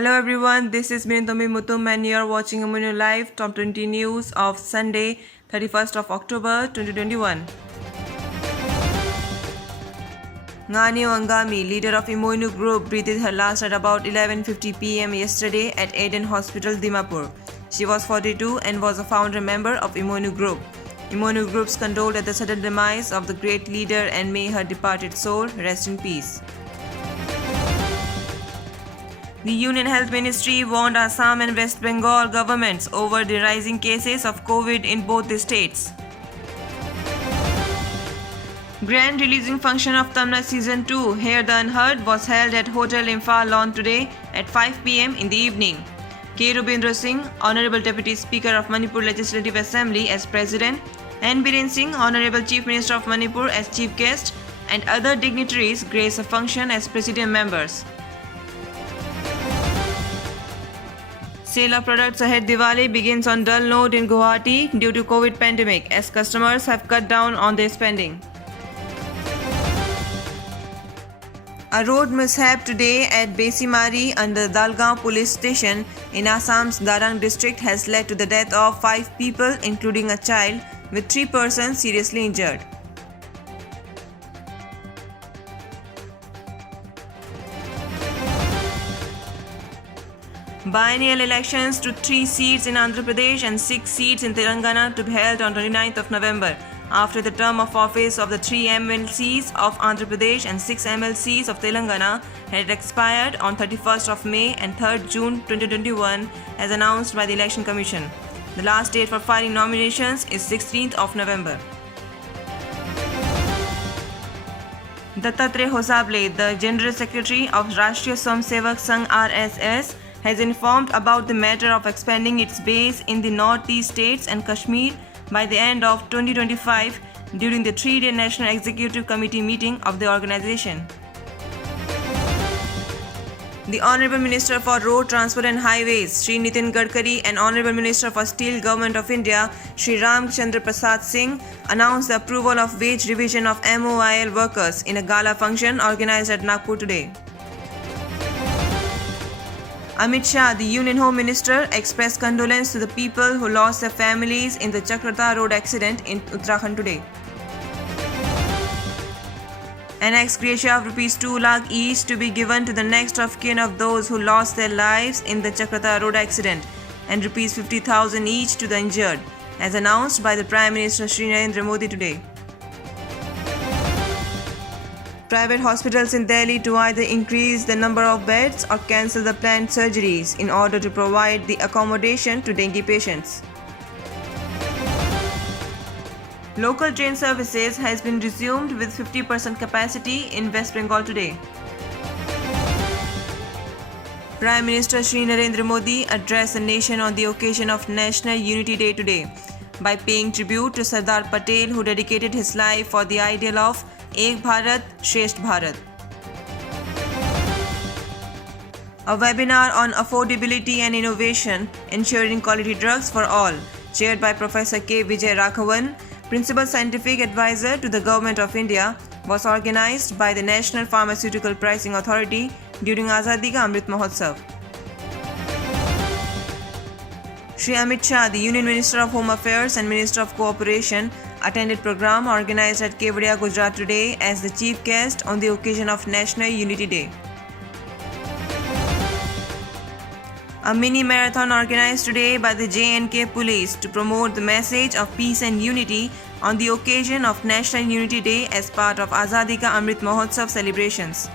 Hello everyone, this is Mirintomi Mutum and you are watching Immuno Live Top 20 News of Sunday, 31st of October 2021. Ngani Wangami, leader of Immuno Group, breathed her last at about 11:50 p.m. yesterday at Aden Hospital, Dimapur. She was 42 and was a founder member of Immuno Group. Immuno Groups condoled at the sudden demise of the great leader and may her departed soul rest in peace. The Union Health Ministry warned Assam and West Bengal governments over the rising cases of COVID in both the states. Grand releasing function of Tamna Season 2, Hear the Unheard, was held at Hotel Imphal Lawn today at 5 p.m. in the evening. K. Rubindra Singh, Honorable Deputy Speaker of Manipur Legislative Assembly as President, N. Biren Singh, Honorable Chief Minister of Manipur as Chief Guest, and other dignitaries grace a function as Presidium members. Sale of products ahead Diwali begins on dull note in Guwahati due to COVID pandemic as customers have cut down on their spending. A road mishap today at Besimari under Dalgaon police station in Assam's Darang district has led to the death of 5 people including a child, with 3 persons seriously injured. Biennial elections to 3 seats in Andhra Pradesh and 6 seats in Telangana to be held on 29th of November after the term of office of the 3 MLCs of Andhra Pradesh and 6 MLCs of Telangana had expired on 31st of May and 3rd June 2021 as announced by the Election Commission. The last date for filing nominations is 16th of November. Dattatreya Hosable, the General Secretary of Rashtriya Swayamsevak Sangh RSS, has informed about the matter of expanding its base in the northeast states and Kashmir by the end of 2025 during the 3-day National Executive Committee meeting of the organization. The Honorable Minister for Road Transport and Highways, Shri Nitin Gadkari, and Honorable Minister for Steel, Government of India, Shri Ramchandra Prasad Singh, announced the approval of wage revision of MOIL workers in a gala function organized at Nagpur today. Amit Shah, the Union Home Minister, expressed condolence to the people who lost their families in the Chakrata road accident in Uttarakhand today. An ex gratia of Rs 2 lakh each to be given to the next of kin of those who lost their lives in the Chakrata road accident and Rs 50,000 each to the injured, as announced by the Prime Minister Shri Narendra Modi today. Private hospitals in Delhi to either increase the number of beds or cancel the planned surgeries in order to provide the accommodation to dengue patients. Local train services has been resumed with 50% capacity in West Bengal today. Prime Minister Shri Narendra Modi addressed the nation on the occasion of National Unity Day today by paying tribute to Sardar Patel, who dedicated his life for the ideal of Ek Bharat, Shresth Bharat. A webinar on affordability and innovation, ensuring quality drugs for all, chaired by Professor K. Vijay Raghavan, Principal Scientific Advisor to the Government of India, was organized by the National Pharmaceutical Pricing Authority during Azadi Ka Amrit Mahotsav. Shri Amit Shah, the Union Minister of Home Affairs and Minister of Cooperation, attended program organized at Kevadia, Gujarat today as the chief guest on the occasion of National Unity Day. A mini marathon organized today by the J&K Police to promote the message of peace and unity on the occasion of National Unity Day as part of Azadi Ka Amrit Mahotsav celebrations.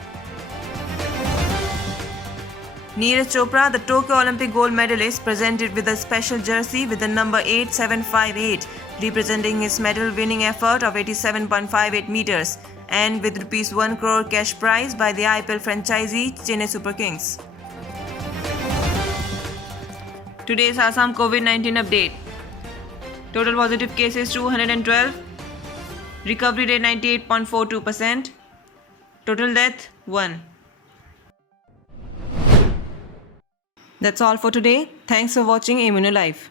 Neeraj Chopra, the Tokyo Olympic gold medalist, presented with a special jersey with the number 8758, representing his medal-winning effort of 87.58 meters, and with Rs 1 crore cash prize by the IPL franchisee Chennai Super Kings. Today's Assam COVID-19 update. Total positive cases 212. Recovery rate 98.42%. Total death 1. That's all for today. Thanks for watching Immuno Live.